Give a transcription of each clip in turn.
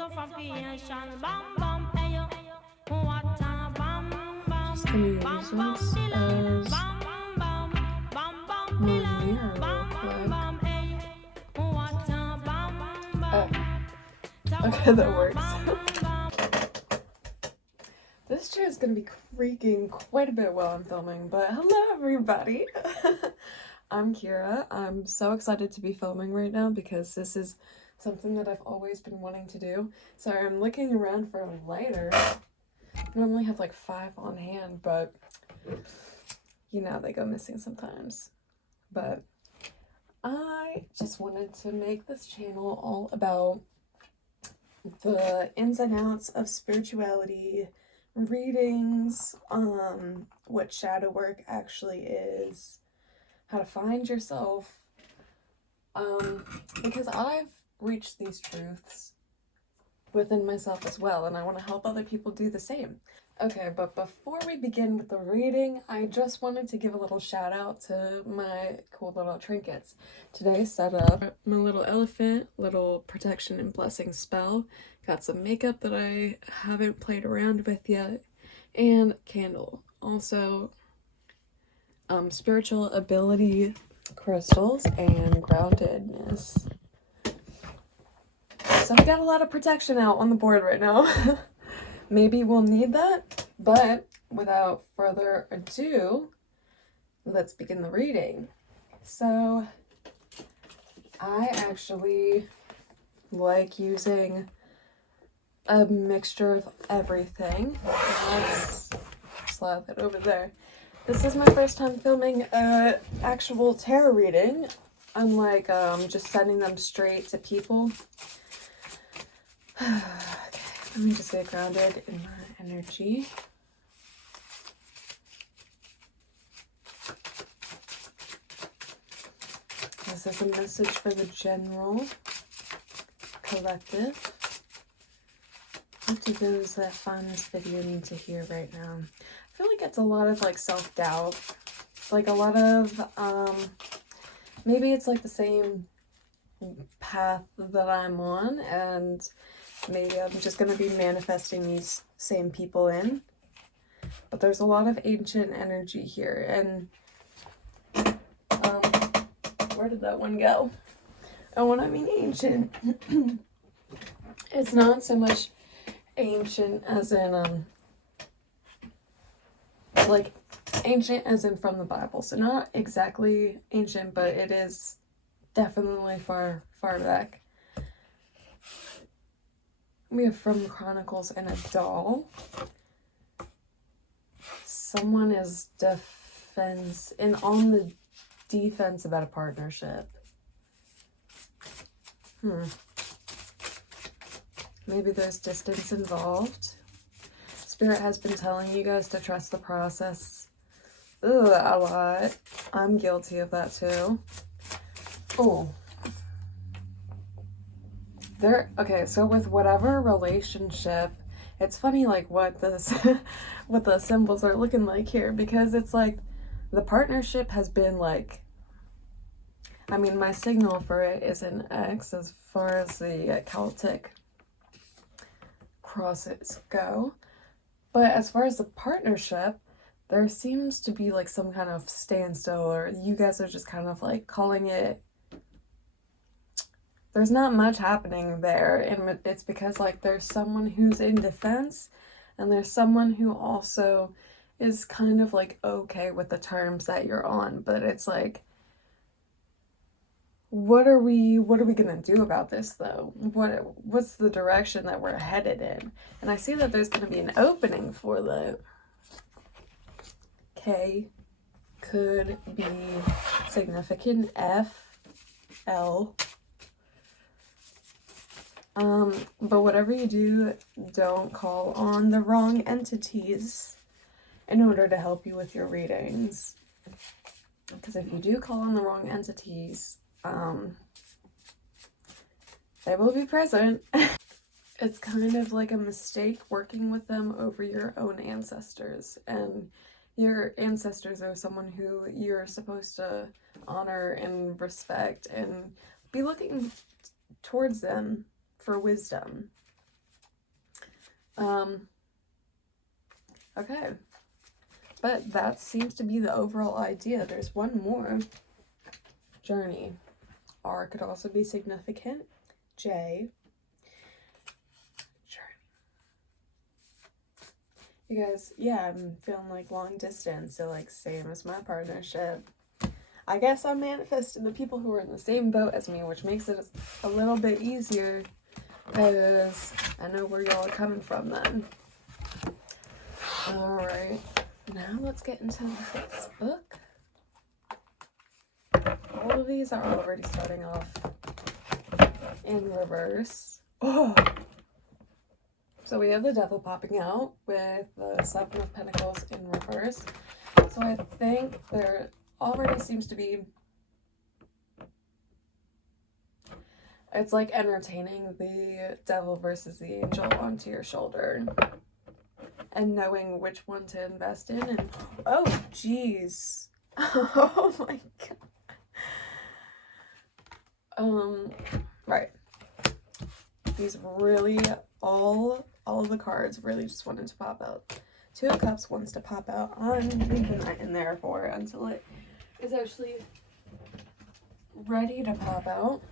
Just gonna use this as my mirror real quick. Oh, okay, that works. This chair is gonna be creaking quite a bit while I'm filming, but hello everybody! I'm Kira. I'm so excited to be filming right now because this is something that I've always been wanting to do. Sorry, I'm looking around for a lighter. I normally have like 5 on hand, but you know, they go missing sometimes. But I just wanted to make this channel all about the ins and outs of spirituality, readings, what shadow work actually is, how to find yourself, because I've reached these truths within myself as well, and I want to help other people do the same. Okay, but before we begin with the reading, I just wanted to give a little shout out to my cool little trinkets. Today set up my little elephant, little protection and blessing spell, got some makeup that I haven't played around with yet, and candle. Also, spiritual ability crystals and groundedness. So we got a lot of protection out on the board right now. Maybe we'll need that, but without further ado, let's begin the reading. So I actually like using a mixture of everything. Let's slide that over there. This is my first time filming an actual tarot reading, unlike just sending them straight to people. Okay, let me just get grounded in my energy. This is a message for the general collective. What do those that find this video need to hear right now? I feel like it's a lot of like self-doubt, like a lot of maybe it's like the same path that I'm on, and maybe I'm just going to be manifesting these same people in. But there's a lot of ancient energy here, and where did that one go? And when I mean ancient, it's not so much ancient as in like ancient as in from the Bible. So not exactly ancient, but it is definitely far back. We have from Chronicles and a doll. Someone is on the defense about a partnership. Maybe there's distance involved. Spirit has been telling you guys to trust the process. A lot. I'm guilty of that too. Oh. Okay, so with whatever relationship, it's funny like what the symbols are looking like here, because it's like the partnership has been like, I mean, my signal for it is an X as far as the Celtic crosses go. But as far as the partnership, there seems to be like some kind of standstill, or you guys are just kind of like calling it. There's not much happening there, and it's because like there's someone who's in defense, and there's someone who also is kind of like okay with the terms that you're on, but it's like, what are we gonna do about this though? What's the direction that we're headed in? And I see that there's gonna be an opening for that. K could be significant. F, L. But whatever you do, don't call on the wrong entities in order to help you with your readings. Because if you do call on the wrong entities, they will be present. It's kind of like a mistake working with them over your own ancestors, and your ancestors are someone who you're supposed to honor and respect and be looking towards them for wisdom. Okay. But that seems to be the overall idea. There's one more. Journey. R could also be significant. J. Journey. You guys, yeah, I'm feeling like long distance, so like same as my partnership. I guess I'm manifesting the people who are in the same boat as me, which makes it a little bit easier because I know where y'all are coming from then. Alright, now let's get into this book. All of these are already starting off in reverse. Oh! So we have the devil popping out with the Seven of Pentacles in reverse. So I think there already seems to be, it's like entertaining the devil versus the angel onto your shoulder and knowing which one to invest in. And oh geez, oh my god. Right, these really all of the cards really just wanted to pop out. Two of Cups wants to pop out. I'm leaving that in there for until it is actually ready to pop out.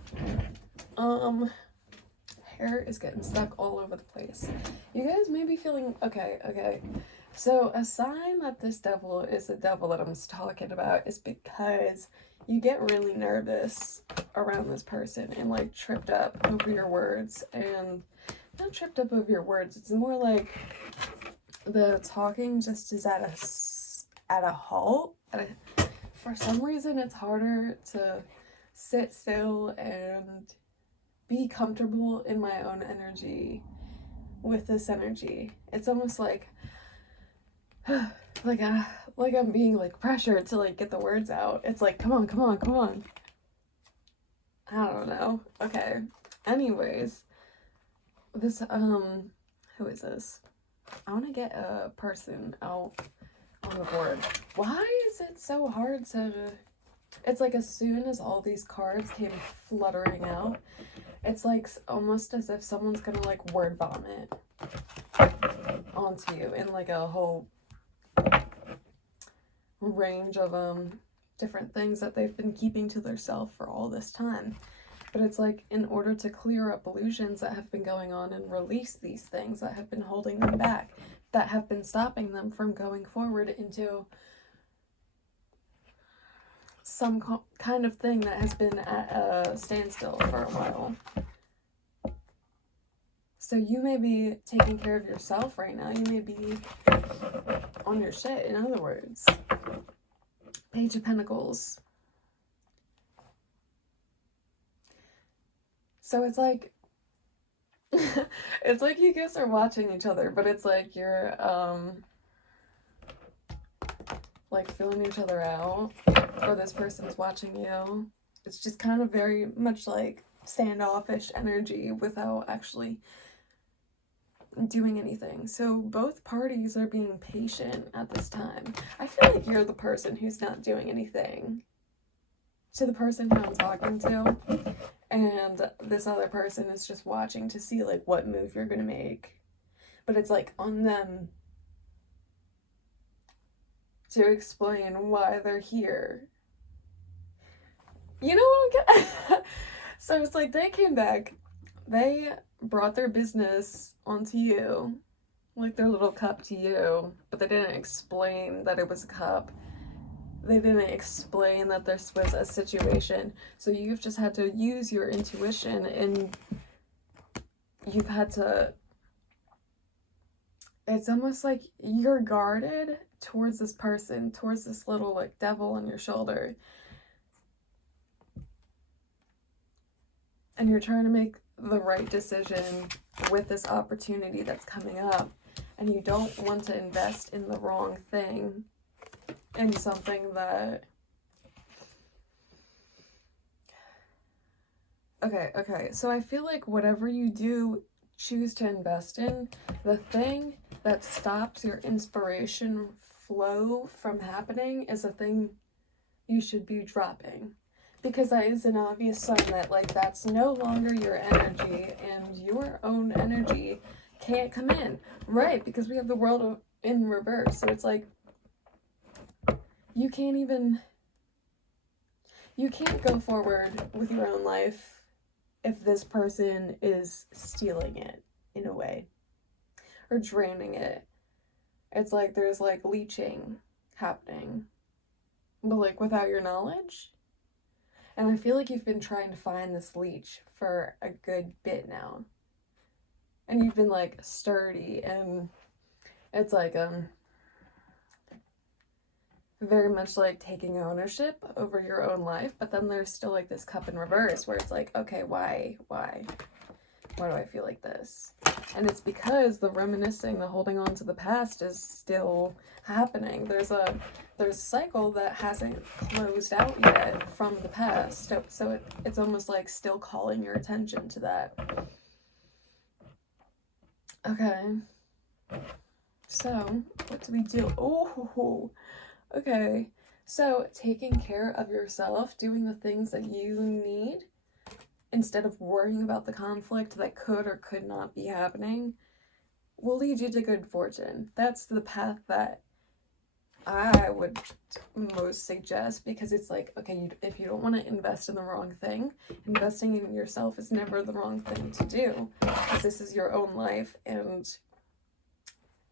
Hair is getting stuck all over the place. You guys may be feeling okay. So a sign that this devil is the devil that I'm talking about is because you get really nervous around this person and like tripped up over your words, and not tripped up over your words. It's more like the talking just is at a halt. For some reason, it's harder to sit still and be comfortable in my own energy with this energy. It's almost like I'm being like pressured to like get the words out. It's like, come on. I don't know. Okay. Anyways, this who is this? I want to get a person out on the board. Why is it so hard to... It's like as soon as all these cards came fluttering out, it's like almost as if someone's gonna like word vomit onto you in like a whole range of different things that they've been keeping to themselves for all this time. But it's like in order to clear up illusions that have been going on and release these things that have been holding them back, that have been stopping them from going forward into some kind of thing that has been at a standstill for a while. So you may be taking care of yourself right now. You may be on your shit, in other words. Page of Pentacles. So it's like, it's like you guys are watching each other, but it's like you're, like feeling each other out, or this person's watching you. It's just kind of very much like standoffish energy without actually doing anything. So both parties are being patient at this time. I feel like you're the person who's not doing anything to the person who I'm talking to, and this other person is just watching to see like what move you're gonna make. But it's like on them to explain why they're here. You know what I'm getting? So it's like they came back, they brought their business onto you, like their little cup to you, but they didn't explain that it was a cup. They didn't explain that this was a situation. So you've just had to use your intuition, and you've had to, it's almost like you're guarded towards this person, towards this little like devil on your shoulder. And you're trying to make the right decision with this opportunity that's coming up. And you don't want to invest in the wrong thing, in something that... Okay, so I feel like whatever you do choose to invest in, the thing that stops your inspiration flow from happening is a thing you should be dropping. Because that is an obvious sign that like that's no longer your energy, and your own energy can't come in. Right, because we have the world in reverse. So it's like, you can't go forward with your own life if this person is stealing it in a way or draining it. It's like there's like leeching happening, but like without your knowledge. And I feel like you've been trying to find this leech for a good bit now. And you've been like sturdy, and it's like very much like taking ownership over your own life, but then there's still like this cup in reverse where it's like, okay, why do I feel like this? And it's because the reminiscing, the holding on to the past is still happening. There's a cycle that hasn't closed out yet from the past, so it's almost like still calling your attention to that. Okay, so what do we do? Oh, okay, so taking care of yourself, doing the things that you need instead of worrying about the conflict that could or could not be happening will lead you to good fortune. That's the path that I would most suggest, because it's like, okay, if you don't want to invest in the wrong thing, investing in yourself is never the wrong thing to do, because this is your own life and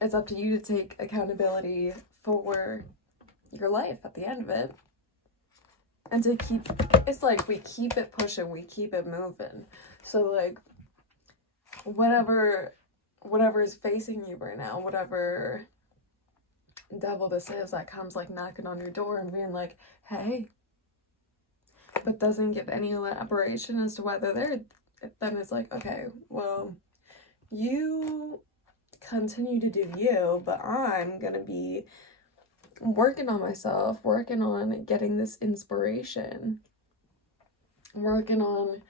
it's up to you to take accountability for your life at the end of it. And to keep, it's like we keep it pushing, we keep it moving. So like, whatever is facing you right now, whatever devil this is that comes like knocking on your door and being like, hey, but doesn't give any elaboration as to why they're there, then it's like, okay, well, you continue to do you, but I'm gonna be working on myself, working on getting this inspiration, working on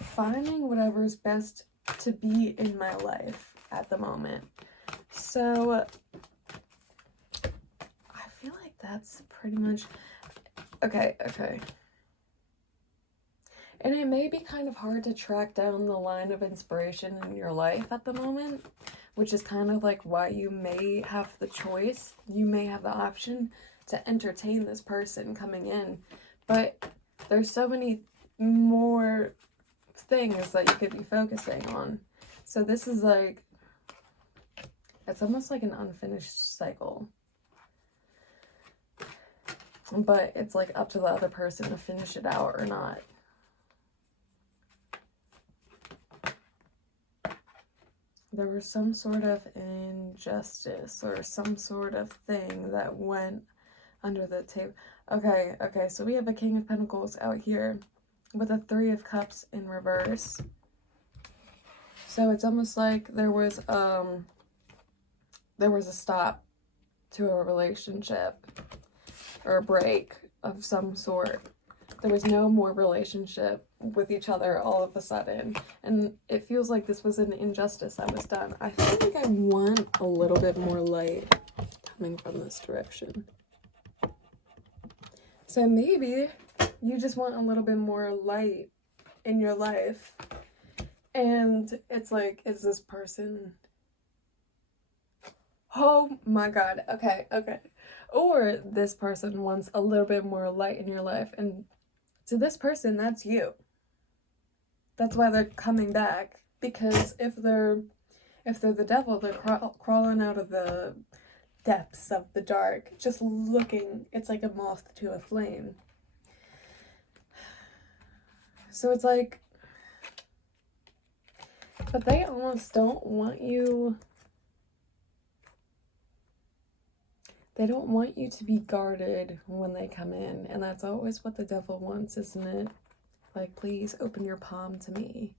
finding whatever's best to be in my life at the moment. So I feel like that's pretty much okay. And it may be kind of hard to track down the line of inspiration in your life at the moment, which is kind of like why you may have the choice, you may have the option to entertain this person coming in. But there's so many more things that you could be focusing on. So this is like, it's almost like an unfinished cycle. But it's like up to the other person to finish it out or not. There was some sort of injustice or some sort of thing that went under the table. Okay, so we have a King of Pentacles out here with a Three of Cups in reverse. So it's almost like there was a stop to a relationship or a break of some sort. There was no more relationship with each other all of a sudden. And it feels like this was an injustice that was done. I feel like I want a little bit more light coming from this direction. So maybe you just want a little bit more light in your life. And it's like, is this person... Oh my God. Okay. Or this person wants a little bit more light in your life. And to this person, that's you. That's why they're coming back. Because if they're the devil, they're crawling out of the depths of the dark, just looking. It's like a moth to a flame. So it's like, but they almost don't want you. They don't want you to be guarded when they come in. And that's always what the devil wants, isn't it? Like, please open your palm to me.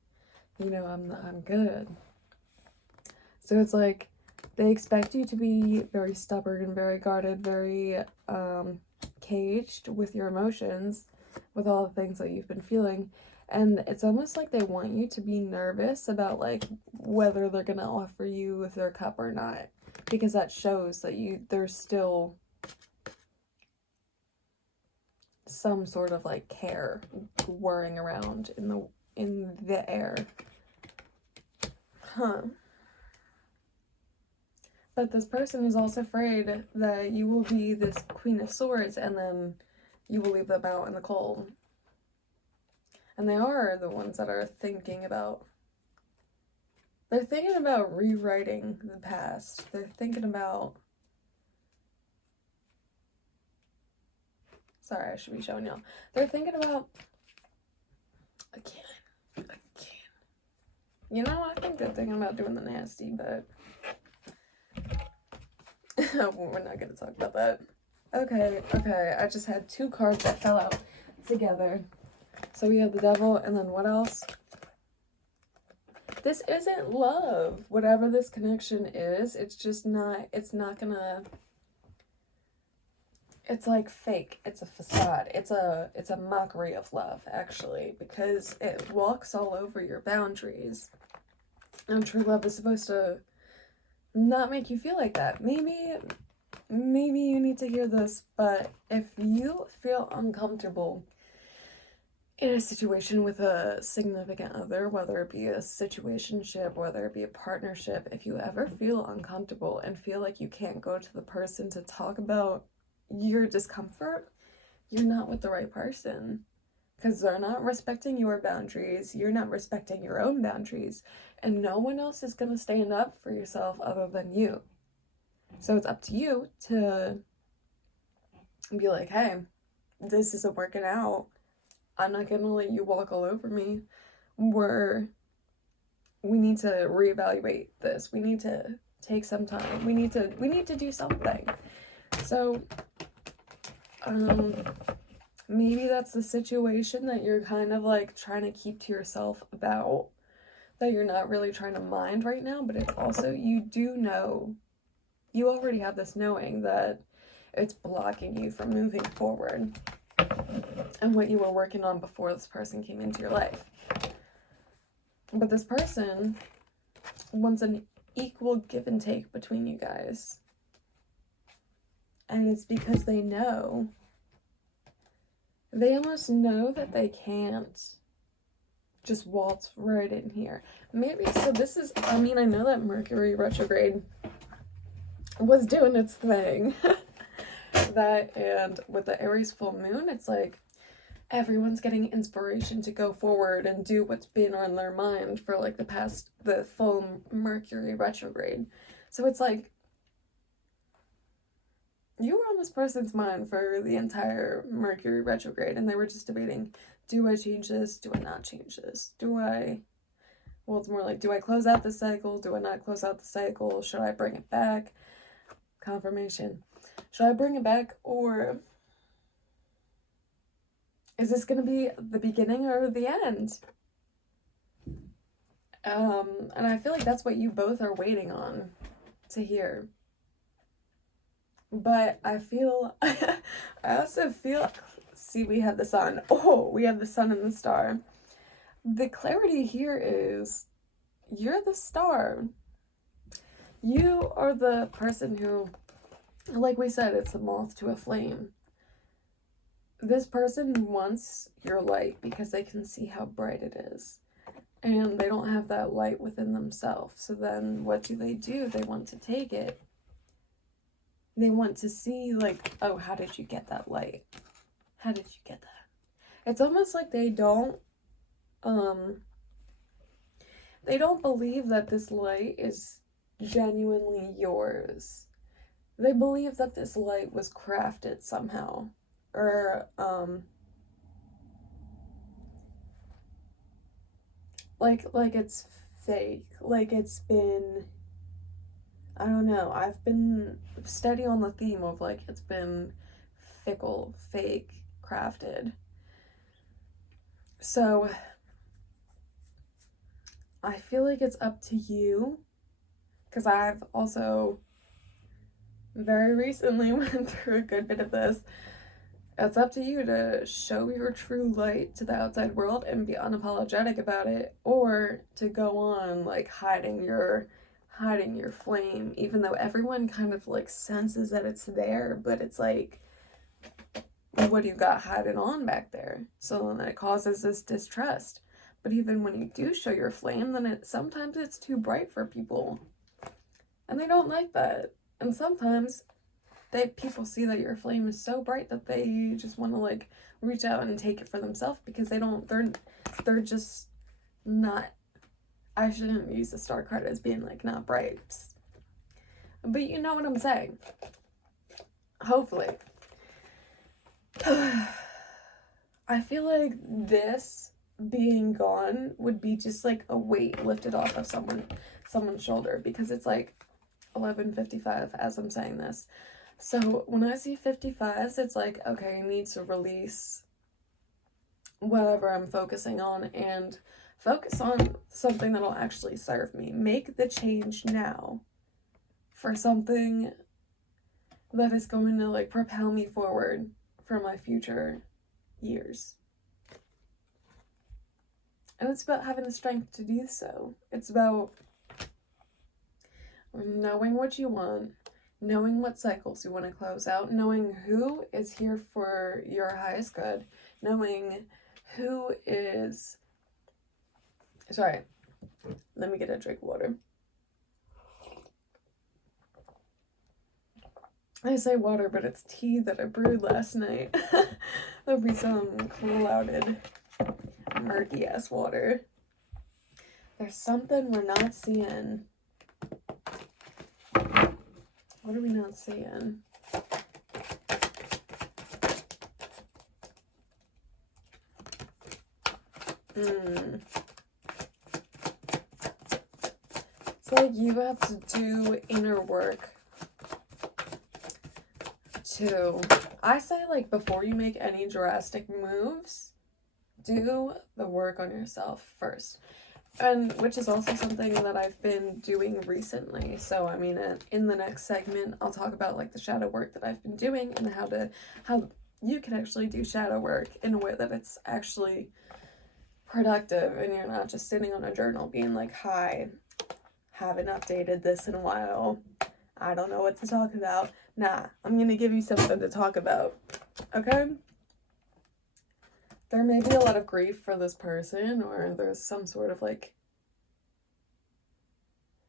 You know, I'm good. So it's like, they expect you to be very stubborn and very guarded, very caged with your emotions, with all the things that you've been feeling. And it's almost like they want you to be nervous about, like, whether they're going to offer you their cup or not. Because that shows that there's still some sort of like care whirring around in the air. But this person is also afraid that you will be this Queen of Swords and then you will leave them out in the cold. And they are the ones that are thinking about, they're thinking about rewriting the past. They're thinking about, sorry, I should be showing y'all. They're thinking about, again. You know, I think they're thinking about doing the nasty, but we're not going to talk about that. Okay, I just had 2 cards that fell out together. So we have the Devil, and then what else? This isn't love. Whatever this connection is, it's just not, it's not gonna, it's like fake. It's a facade. It's a mockery of love, actually, because it walks all over your boundaries. And true love is supposed to not make you feel like that. Maybe you need to hear this, but if you feel uncomfortable in a situation with a significant other, whether it be a situationship, whether it be a partnership, if you ever feel uncomfortable and feel like you can't go to the person to talk about your discomfort, you're not with the right person. Because they're not respecting your boundaries, you're not respecting your own boundaries, and no one else is going to stand up for yourself other than you. So it's up to you to be like, hey, this isn't working out. I'm not going to let you walk all over me. We need to reevaluate this. We need to take some time. We need to do something. So, maybe that's the situation that you're kind of like trying to keep to yourself about, that you're not really trying to mind right now, but it's also, you do know, you already have this knowing that it's blocking you from moving forward and what you were working on before this person came into your life. But this person wants an equal give and take between you guys. And it's because they know, they almost know that they can't just waltz right in here. Maybe, so this is, I mean, I know that Mercury retrograde was doing its thing. That, and with the Aries full moon, it's like everyone's getting inspiration to go forward and do what's been on their mind for like the full Mercury retrograde. So it's like, you were on this person's mind for the entire Mercury retrograde, and they were just debating, do I change this? Do I not change this? Well, it's more like, do I close out the cycle? Do I not close out the cycle? Should I bring it back? Confirmation. Should I bring it back, or is this going to be the beginning or the end? And I feel like that's what you both are waiting on to hear. But I feel, I also feel, see, we have the sun. Oh, we have the sun and the star. The clarity here is, you're the star. You are the person who, like we said, it's the moth to a flame. This person wants your light because they can see how bright it is. And they don't have that light within themselves. So then what do? They want to take it. They want to see, like, oh, how did you get that light? How did you get that? It's almost like they don't believe that this light is genuinely yours. They believe that this light was crafted somehow, or like it's fake, like it's been, I don't know, I've been steady on the theme of like it's been fickle, fake, crafted. So I feel like it's up to you, because I've also very recently went through a good bit of this. It's up to you to show your true light to the outside world and be unapologetic about it, or to go on like hiding your flame, even though everyone kind of like senses that it's there, but it's like, what do you got hiding on back there? So then it causes this distrust. But even when you do show your flame, then sometimes it's too bright for people. And they don't like that. And sometimes people see that your flame is so bright that they just want to like reach out and take it for themselves because they're just not, I shouldn't use the star card as being like not bright. But you know what I'm saying. Hopefully. I feel like this being gone would be just like a weight lifted off of someone's shoulder, because it's like 11:55 as I'm saying this. So when I see 55s, it's like, okay, I need to release whatever I'm focusing on and focus on something that'll actually serve me. Make the change now for something that is going to like propel me forward for my future years. And it's about having the strength to do so. It's about knowing what you want, knowing what cycles you want to close out, knowing who is here for your highest good, knowing who is... Sorry, let me get a drink of water. I say water, but it's tea that I brewed last night. There'll be some clouded, murky ass water. There's something we're not seeing. What are we not seeing? It's like you have to do inner work to, I say like before you make any drastic moves, do the work on yourself first. And which is also something that I've been doing recently. So I mean, in the next segment, I'll talk about like the shadow work that I've been doing and how you can actually do shadow work in a way that it's actually productive and you're not just sitting on a journal being like, hi, haven't updated this in a while, I don't know what to talk about. Nah, I'm gonna give you something to talk about, okay? There may be a lot of grief for this person, or there's some sort of like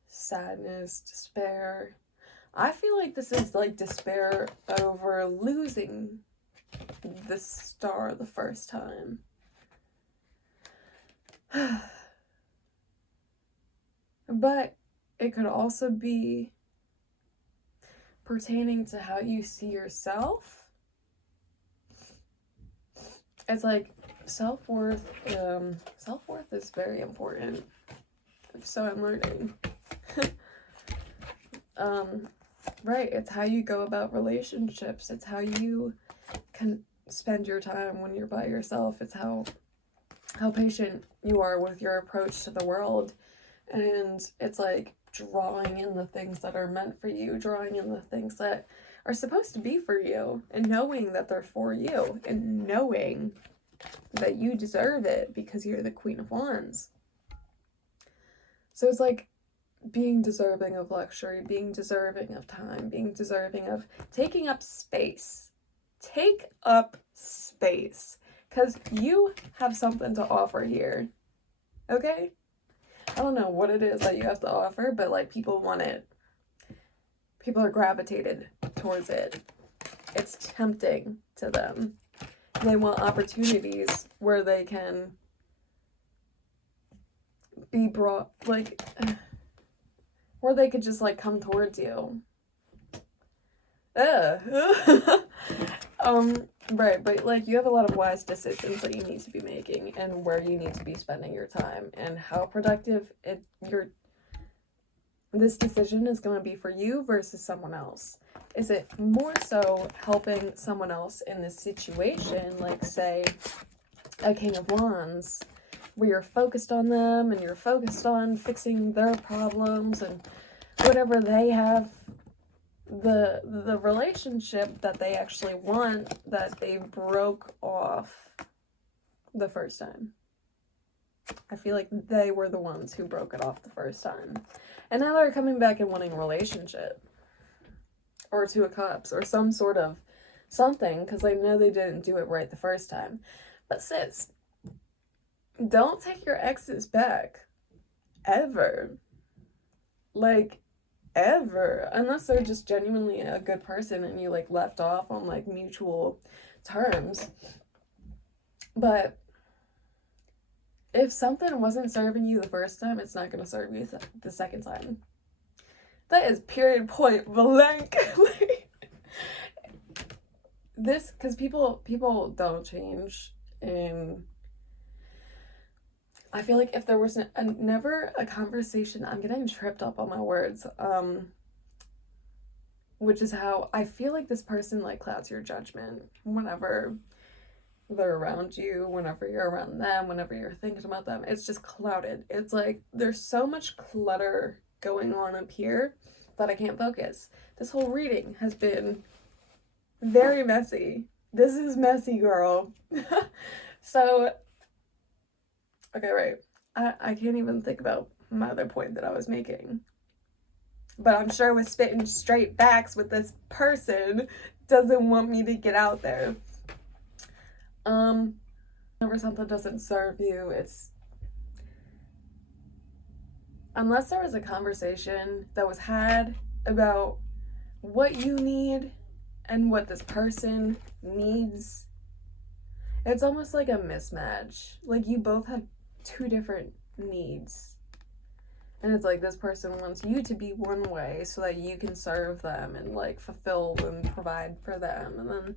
sadness, despair. I feel like this is like despair over losing the star the first time. But it could also be pertaining to how you see yourself. It's like self-worth is very important. So I'm learning. Right, it's how you go about relationships. It's how you can spend your time when you're by yourself. It's how patient you are with your approach to the world. And it's like drawing in the things that are meant for you, drawing in the things that are supposed to be for you, and knowing that they're for you, and knowing that you deserve it because you're the Queen of Wands. So it's like being deserving of luxury, being deserving of time, being deserving of taking up space. Take up space, because you have something to offer here, okay? I don't know what it is that you have to offer, but like people want it. People are gravitated towards it. It's tempting to them. They want opportunities where they can be brought, like, where they could just like come towards you. Right, but like you have a lot of wise decisions that you need to be making, and where you need to be spending your time, and how productive this decision is going to be for you versus someone else. Is it more so helping someone else in this situation, like say a King of Wands, where you're focused on them and you're focused on fixing their problems and whatever they have, the relationship that they actually want, that they broke off the first time. I feel like they were the ones who broke it off the first time. And now they're coming back and wanting a relationship. Or Two of Cups. Or some sort of something. Because they know they didn't do it right the first time. But sis, don't take your exes back. Ever. Like, ever. Unless they're just genuinely a good person and you, like, left off on, like, mutual terms. But if something wasn't serving you the first time, it's not going to serve you the second time. That is period, point blank. This, because people don't change, and I feel like if there was never a conversation, I'm getting tripped up on my words, which is how I feel like this person, like, clouds your judgment whenever they're around you, whenever you're around them, whenever you're thinking about them. It's just clouded. It's like there's so much clutter going on up here that I can't focus. This whole reading has been very messy. This is messy, girl. So, okay, right. I can't even think about my other point that I was making. But I'm sure with spitting straight backs with this person doesn't want me to get out there. Whenever something doesn't serve you, it's unless there was a conversation that was had about what you need and what this person needs, it's almost like a mismatch. Like, you both have two different needs. And it's like this person wants you to be one way so that you can serve them and, like, fulfill and provide for them. And then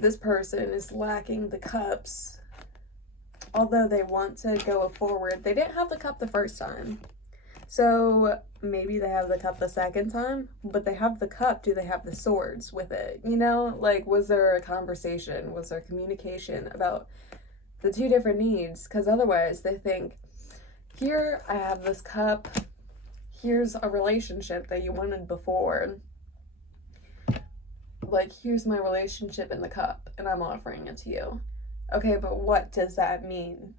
this person is lacking the cups. Although they want to go forward, they didn't have the cup the first time. So maybe they have the cup the second time, but they have the cup. Do they have the swords with it? You know, like, was there a conversation? Was there communication about the two different needs? Because otherwise they think, here, I have this cup. Here's a relationship that you wanted before. Like, here's my relationship in the cup, and I'm offering it to you. Okay, but what does that mean?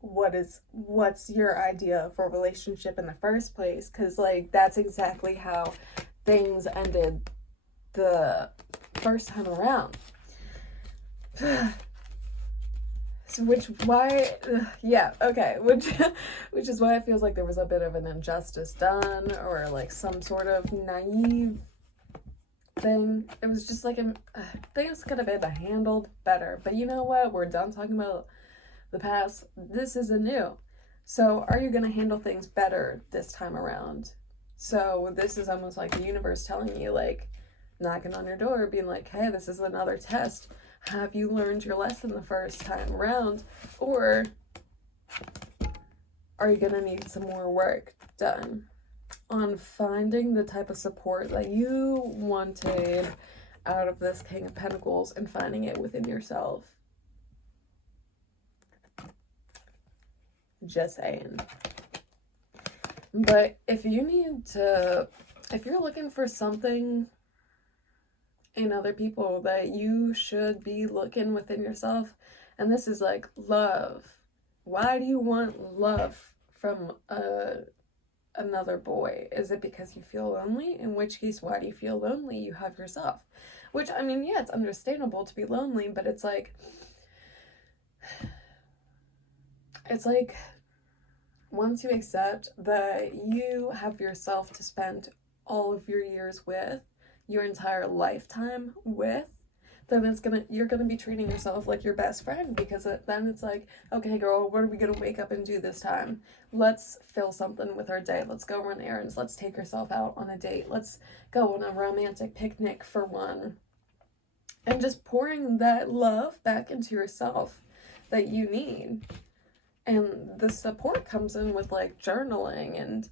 What's your idea for a relationship in the first place? Because, like, that's exactly how things ended the first time around. Which is why it feels like there was a bit of an injustice done, or like some sort of naive thing. It was just like things could have been handled better. But you know what? We're done talking about the past. This is a new. So are you going to handle things better this time around? So this is almost like the universe telling you, like, knocking on your door, being like, hey, this is another test. Have you learned your lesson the first time around? Or are you going to need some more work done on finding the type of support that you wanted out of this King of Pentacles and finding it within yourself? Just saying. But if you're looking for something in other people, that you should be looking within yourself. And this is like love. Why do you want love from another boy? Is it because you feel lonely? In which case, why do you feel lonely? You have yourself. Which, I mean, yeah, it's understandable to be lonely, but it's like once you accept that you have yourself to spend all of your years with, your entire lifetime with, then you're gonna be treating yourself like your best friend, because then it's like, okay, girl, what are we gonna wake up and do this time? Let's fill something with our day. Let's go run errands. Let's take yourself out on a date. Let's go on a romantic picnic for one. And just pouring that love back into yourself that you need. And the support comes in with, like, journaling, and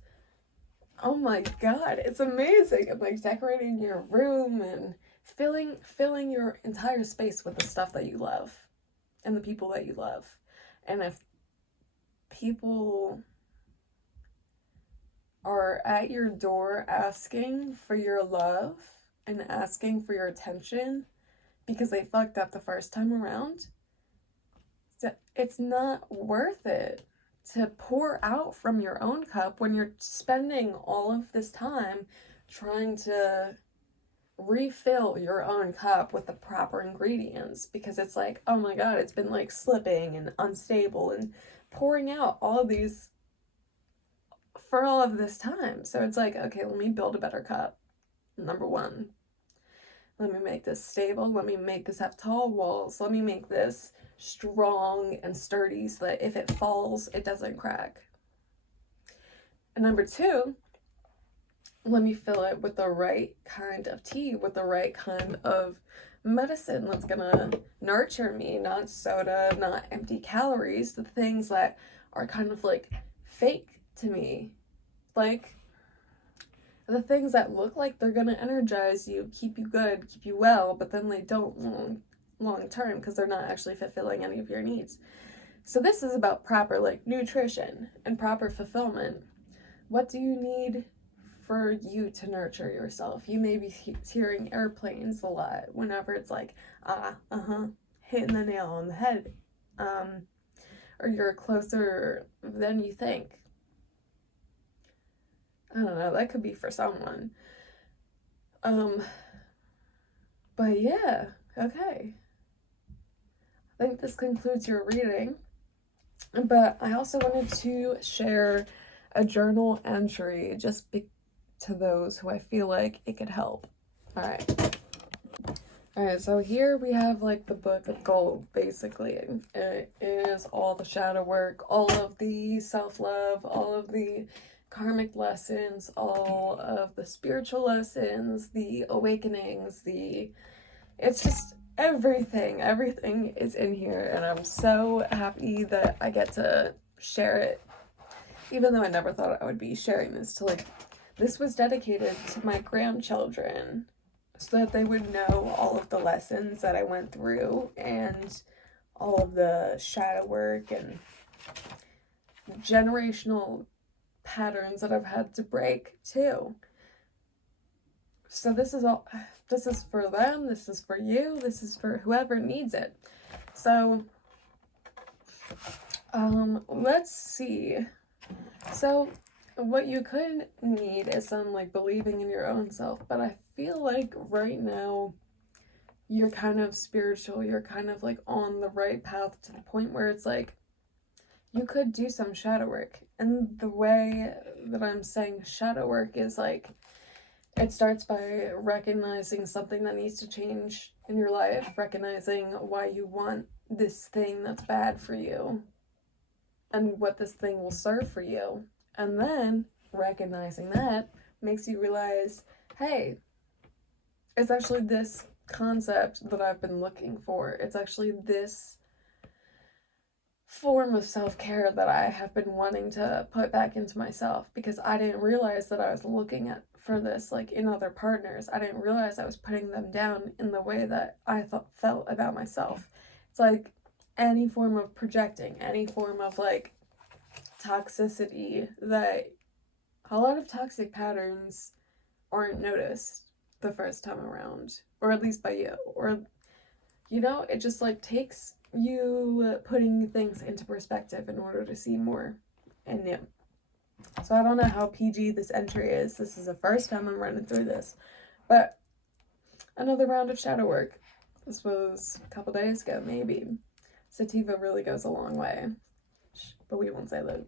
oh my god, it's amazing. I'm like decorating your room and filling your entire space with the stuff that you love and the people that you love. And if people are at your door asking for your love and asking for your attention because they fucked up the first time around, it's not worth it to pour out from your own cup when you're spending all of this time trying to refill your own cup with the proper ingredients, because it's like, oh my god, it's been like slipping and unstable and pouring out all of these for all of this time. So it's like, okay, let me build a better cup. Number one, let me make this stable. Let me make this have tall walls. Let me make this strong and sturdy so that if it falls, it doesn't crack. And number two, let me fill it with the right kind of tea, with the right kind of medicine that's gonna nurture me, not soda, not empty calories, the things that are kind of like fake to me. Like the things that look like they're gonna energize you, keep you good, keep you well, but then they don't long term because they're not actually fulfilling any of your needs. So this is about proper like nutrition and proper fulfillment. What do you need for you to nurture yourself? You may be hearing airplanes a lot whenever it's like, hitting the nail on the head. Or you're closer than you think. I don't know, that could be for someone. But yeah, okay. I think this concludes your reading. But I also wanted to share a journal entry just to those who I feel like it could help. Alright, so here we have like the book of gold, basically. It is all the shadow work, all of the self-love, all of the karmic lessons, all of the spiritual lessons, the awakenings, it's just everything is in here, and I'm so happy that I get to share it, even though I never thought I would be sharing this this was dedicated to my grandchildren so that they would know all of the lessons that I went through and all of the shadow work and generational patterns that I've had to break too. So this is for them, this is for you, this is for whoever needs it. So let's see. So what you could need is some like believing in your own self, but I feel like right now you're kind of spiritual, you're kind of like on the right path to the point where it's like you could do some shadow work. And the way that I'm saying shadow work is like, it starts by recognizing something that needs to change in your life, recognizing why you want this thing that's bad for you and what this thing will serve for you. And then recognizing that makes you realize, hey, it's actually this concept that I've been looking for. It's actually this form of self-care that I have been wanting to put back into myself, because I didn't realize that I was looking for this like in other partners. I didn't realize I was putting them down in the way that I felt about myself. It's like any form of projecting, any form of like toxicity, that a lot of toxic patterns aren't noticed the first time around, or at least by you, or it just like takes you putting things into perspective in order to see more and new. So I don't know how PG this entry is. This is the first time I'm running through this, but another round of shadow work. This was a couple days ago, maybe. Sativa really goes a long way, but we won't say that.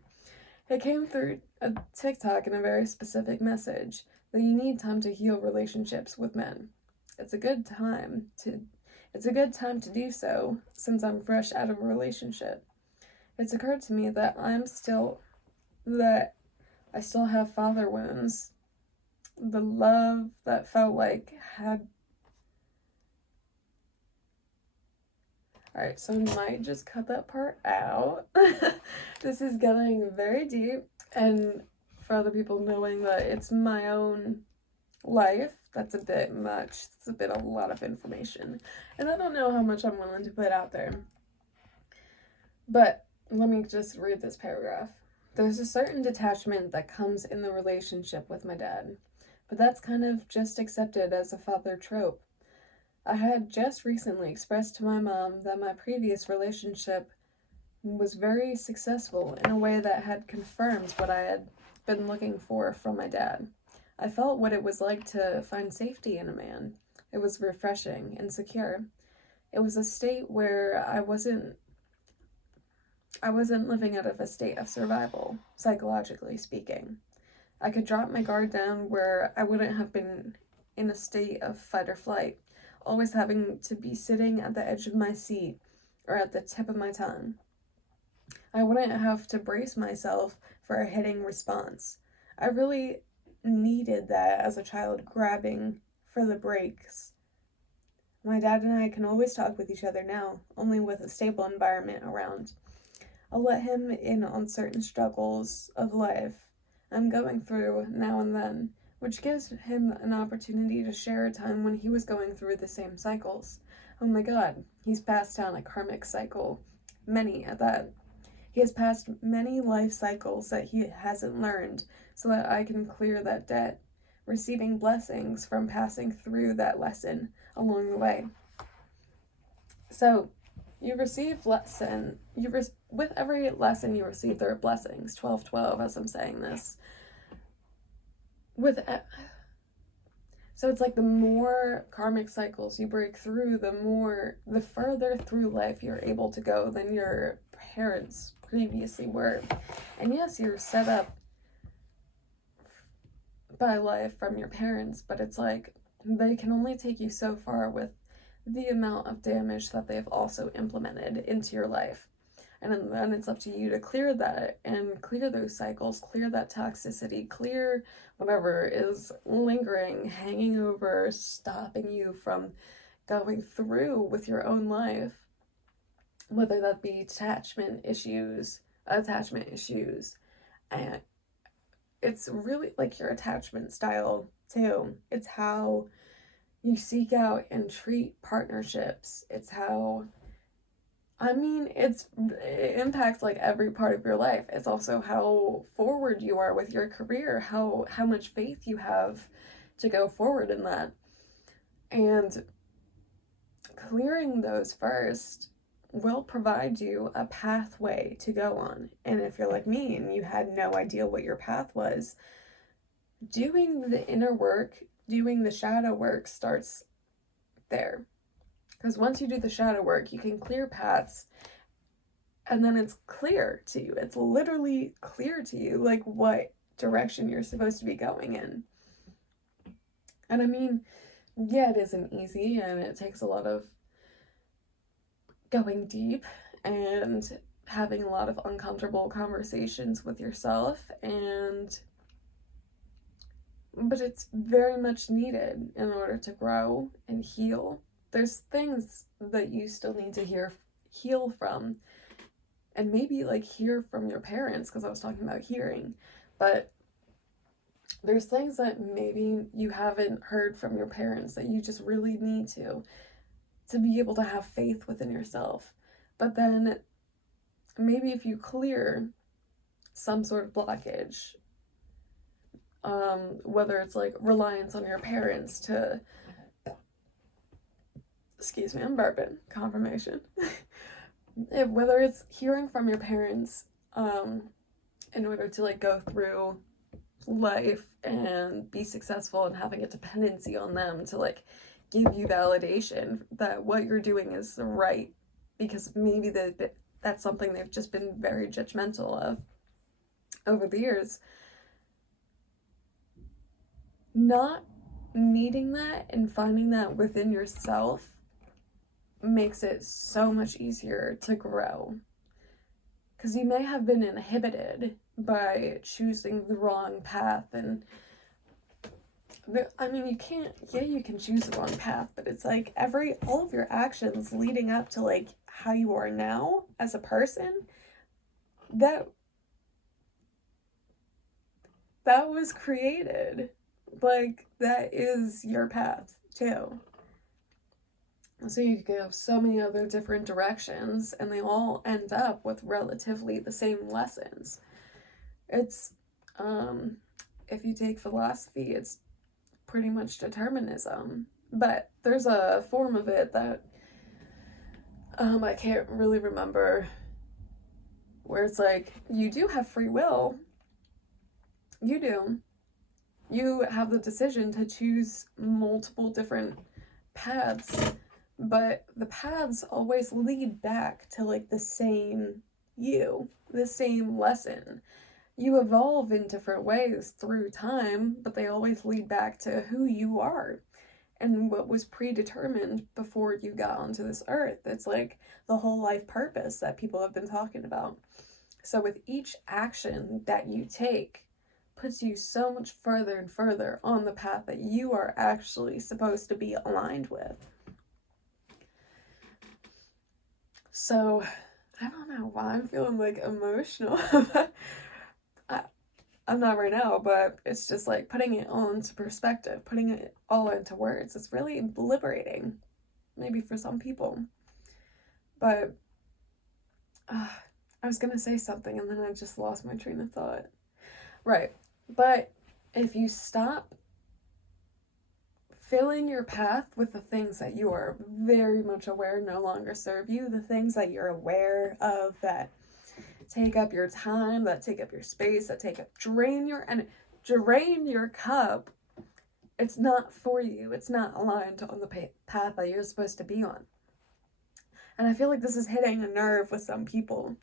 It came through a TikTok in a very specific message that you need time to heal relationships with men. It's a good time to do so, since I'm fresh out of a relationship. It's occurred to me that I still have father wounds. The love that felt like had... Alright, so I might just cut that part out. This is getting very deep, and for other people knowing that it's my own life, that's a bit much. It's a lot of information. And I don't know how much I'm willing to put out there. But let me just read this paragraph. There's a certain detachment that comes in the relationship with my dad, but that's kind of just accepted as a father trope. I had just recently expressed to my mom that my previous relationship was very successful in a way that had confirmed what I had been looking for from my dad. I felt what it was like to find safety in a man. It was refreshing and secure. It was a state where I wasn't living out of a state of survival, psychologically speaking. I could drop my guard down where I wouldn't have been in a state of fight or flight, always having to be sitting at the edge of my seat or at the tip of my tongue. I wouldn't have to brace myself for a hitting response. I really needed that as a child, grabbing for the brakes. My dad and I can always talk with each other now, only with a stable environment around. I'll let him in on certain struggles of life I'm going through now and then, which gives him an opportunity to share a time when he was going through the same cycles. Oh my god, he's passed down a karmic cycle, many at that. He has passed many life cycles that he hasn't learned, so that I can clear that debt, receiving blessings from passing through that lesson along the way. So, you receive with every lesson you receive, there are blessings. 12-12, as I'm saying this. So it's like the more karmic cycles you break through, the further through life you're able to go than your parents previously were. And yes, you're set up by life from your parents, but it's like they can only take you so far with the amount of damage that they've also implemented into your life. And then it's up to you to clear that and clear those cycles, clear that toxicity, clear whatever is lingering, hanging over, stopping you from going through with your own life, whether that be attachment issues, and it's really like your attachment style too. It's how you seek out and treat partnerships. It's how, it impacts like every part of your life. It's also how forward you are with your career, how much faith you have to go forward in that. And clearing those first will provide you a pathway to go on. And if you're like me and you had no idea what your path was, doing the inner work, doing the shadow work starts there. Because once you do the shadow work, you can clear paths, and then it's clear to you. It's literally clear to you, like, what direction you're supposed to be going in. And yeah, it isn't easy, and it takes a lot of going deep and having a lot of uncomfortable conversations with yourself, but it's very much needed in order to grow and heal. There's things that you still need to heal from, and maybe like hear from your parents, because I was talking about hearing, but there's things that maybe you haven't heard from your parents that you just really need to be able to have faith within yourself. But then maybe if you clear some sort of blockage, whether it's like reliance on your parents to, excuse me, I'm burping, confirmation. Whether it's hearing from your parents in order to like go through life and be successful, and having a dependency on them to like give you validation that what you're doing is right, because maybe that's something they've just been very judgmental of over the years. Not needing that and finding that within yourself makes it so much easier to grow. Because you may have been inhibited by choosing the wrong path, and you can choose the wrong path, but it's like all of your actions leading up to like how you are now as a person, that was created. Like, that is your path too. So you could go so many other different directions, and they all end up with relatively the same lessons. It's, if you take philosophy, it's pretty much determinism, but there's a form of it that, I can't really remember, where it's like, you do have free will. You do. You have the decision to choose multiple different paths, but the paths always lead back to like the same you, the same lesson. You evolve in different ways through time, but they always lead back to who you are and what was predetermined before you got onto this earth. It's like the whole life purpose that people have been talking about. So with each action that you take puts you so much further and further on the path that you are actually supposed to be aligned with. So I don't know why I'm feeling like emotional. I'm not right now, but it's just like putting it all into perspective, putting it all into words. It's really liberating, maybe for some people. But I was gonna say something and then I just lost my train of thought. Right, but if you stop filling your path with the things that you are very much aware no longer serve you, the things that you're aware of that take up your time, that take up your space, that drain your cup, it's not for you. It's not aligned on the path that you're supposed to be on. And I feel like this is hitting a nerve with some people.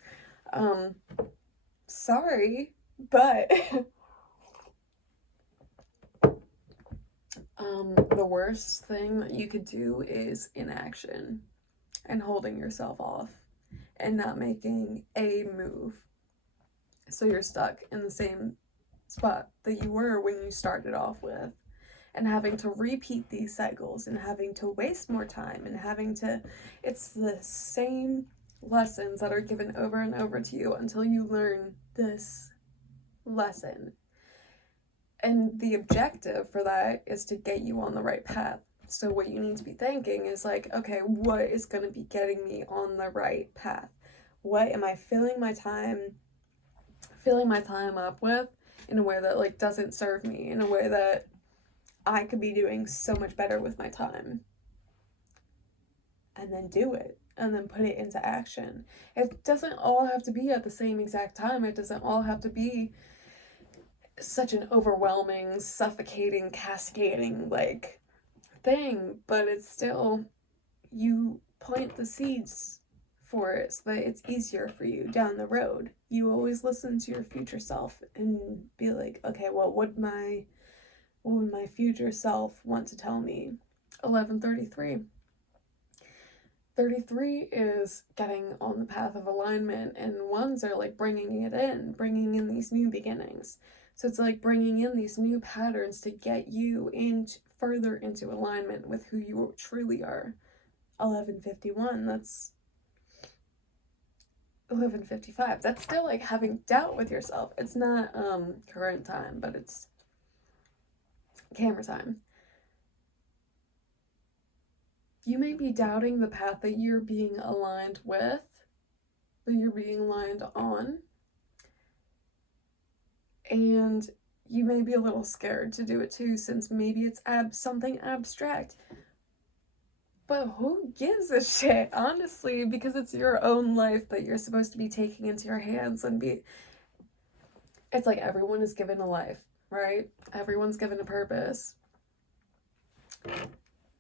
Sorry, but the worst thing that you could do is inaction and holding yourself off and not making a move. So you're stuck in the same spot that you were when you started off with, and having to repeat these cycles and having to waste more time and it's the same lessons that are given over and over to you until you learn this lesson. And the objective for that is to get you on the right path. So what you need to be thinking is like, okay, what is going to be getting me on the right path? What am I filling my time up with in a way that like doesn't serve me, in a way that I could be doing so much better with my time? And then do it, and then put it into action. It doesn't all have to be at the same exact time. It doesn't all have to be such an overwhelming, suffocating, cascading like thing, but it's still, you plant the seeds for it so that it's easier for you down the road. You always listen to your future self and be like, okay, well, what would my future self want to tell me? 1133. 33 is getting on the path of alignment, and ones are like bringing in these new beginnings. So it's like bringing in these new patterns to get you further into alignment with who you truly are. 1151, that's 1155. That's still like having doubt with yourself. It's not current time, but it's camera time. You may be doubting the path that you're being aligned with, that you're being aligned on, and you may be a little scared to do it too, since maybe it's something abstract. But who gives a shit, honestly, because it's your own life that you're supposed to be taking into your hands and it's like everyone is given a life, right? Everyone's given a purpose.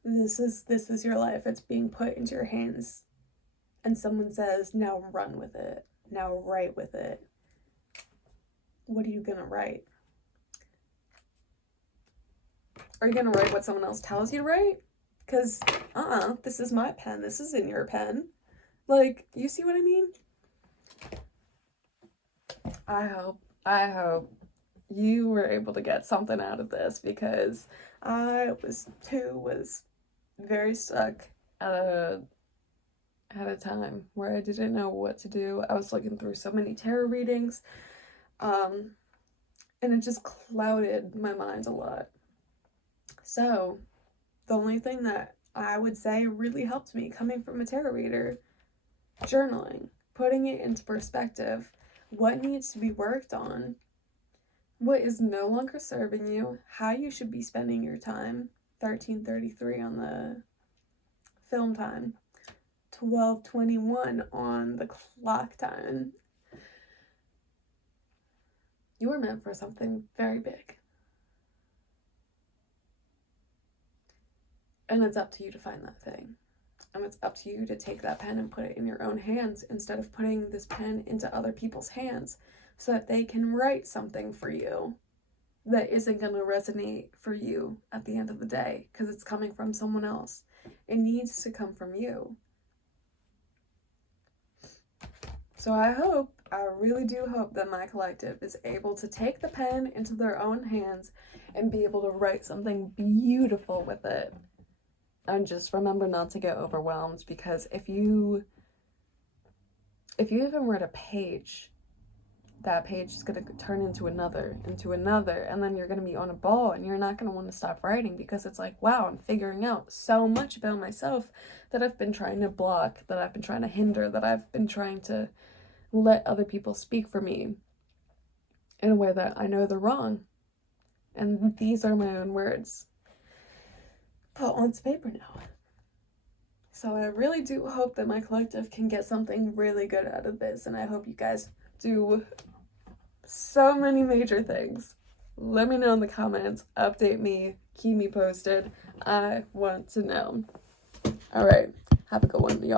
This is your life. It's being put into your hands. And someone says, now run with it. Now write with it. What are you gonna write? Are you gonna write what someone else tells you to write? Because, this is my pen. This isn't your pen. Like, you see what I mean? I hope you were able to get something out of this, because I was very stuck at a time where I didn't know what to do. I was looking through so many tarot readings, and it just clouded my mind a lot. So the only thing that I would say really helped me, coming from a tarot reader, journaling, putting it into perspective, what needs to be worked on, what is no longer serving you, how you should be spending your time. 1333 on the film time, 12:21 on the clock time. You were meant for something very big. And it's up to you to find that thing. And it's up to you to take that pen and put it in your own hands instead of putting this pen into other people's hands so that they can write something for you that isn't going to resonate for you at the end of the day because it's coming from someone else. It needs to come from you. So I really do hope that my collective is able to take the pen into their own hands and be able to write something beautiful with it. And just remember not to get overwhelmed, because if you even write a page, that page is going to turn into another, and then you're going to be on a ball and you're not going to want to stop writing because it's like, wow, I'm figuring out so much about myself that I've been trying to block, that I've been trying to hinder, that I've been trying to let other people speak for me in a way that I know they're wrong. And these are my own words put onto paper now. So I really do hope that my collective can get something really good out of this, and I hope you guys do so many major things. Let me know in the comments, update me, keep me posted. I want to know. All right, have a good one, y'all.